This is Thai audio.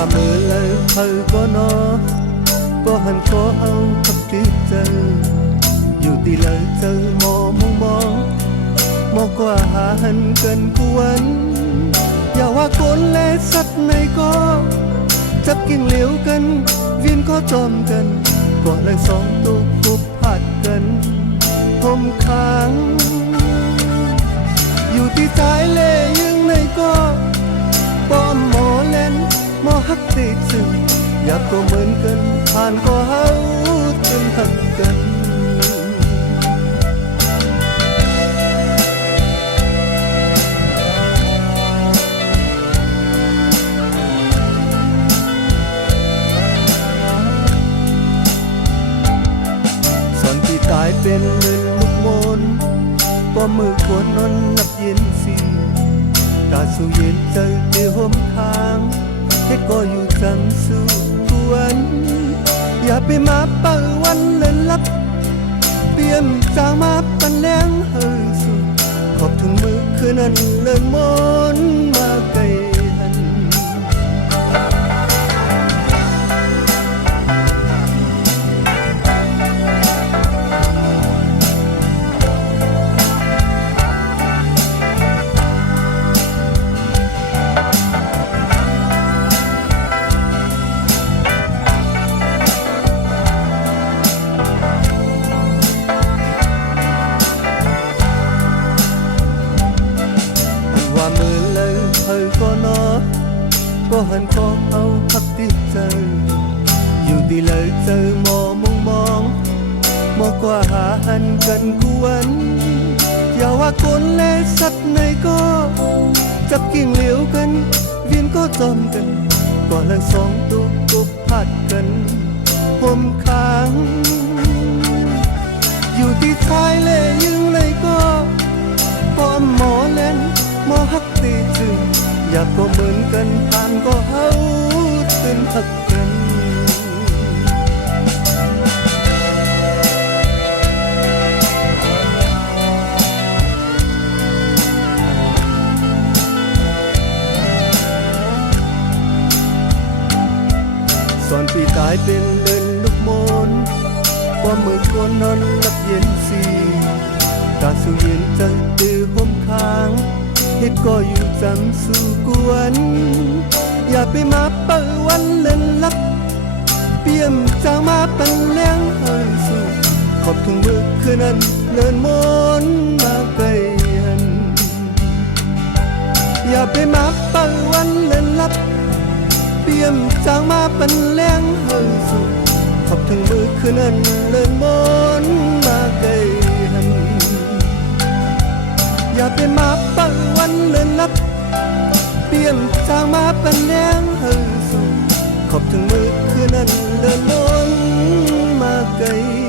ว่ามือเลยเธอก็นอก็หันขอเอาทับที่เจออยู่ที่เลยเจอมองมองกว่าหาหันเกินกวนอย่าว่าคนและสัตว์ในก็จับกิ่งเหลียวกันวินก็จอมกันก็เลยสองตัวคุบผัดกันผมค้างอยู่ที่สายเล่ยังในก็ป้อมหมอเล่นหมอฮักติดซึ่งอยากก็เหมือนกันผ่านก็เฮาจนหักกันส่วนที่ตายเป็นเลือนลูกมนก็มือควรนอนนับเย็นสีตาสู่เย็นใจเดียวห่มค้างเฮ็ดก็อยู่จังสู้ทวนอย่าไปมาเป่าวันเล่นลับเตรียมจางมาปันแรงเฮยสุดขอบถึงมือคืนนั้นเลินมนมาไกลหันว่ามือเลยเธอก็นอก็หันขอเอาพักติดเจออยู่ดีเลยเจอมองกว่าหาหันกันกวนอย่าว่าคนและสัตว์ในก็จับกิ่งเหลียวกันวินก็จอมกันก็เลยสองตัวกุบผัดกันผมค้างอยู่ที่ชายเล่ยังในก็ป้อมหมอเล่นมอฮักตีจึงอยากก็เหมือนกันผ่านก็เฮาตื่นหักกันส่วนพี่ตายเป็นเดินลูกมนก็มือคนนอนหลับเย็นสีตาสู่เย็นใจตื่นห่มค้างเฮ็ดก็อยู่จำสู่กวนอย่าไปมาเปิดวันเล่นลับเปี่ยมจางมาปันแรงเฮยสู่ขอบถึงมือคืนนั้นเลินมนมาไกลหันอย่าไปมาเปิดวันเล่นลับเปี่ยมจางมาปันแรงเฮยสู่ขอบถึงมือคืนนั้นเลินมนมาไกลหันอย่าไปมาปังวันเลินลับเปี่ยมจางมาปันแรงเฮยสู่ขอบถึงมือคืนนั้นเลินมนมาไกล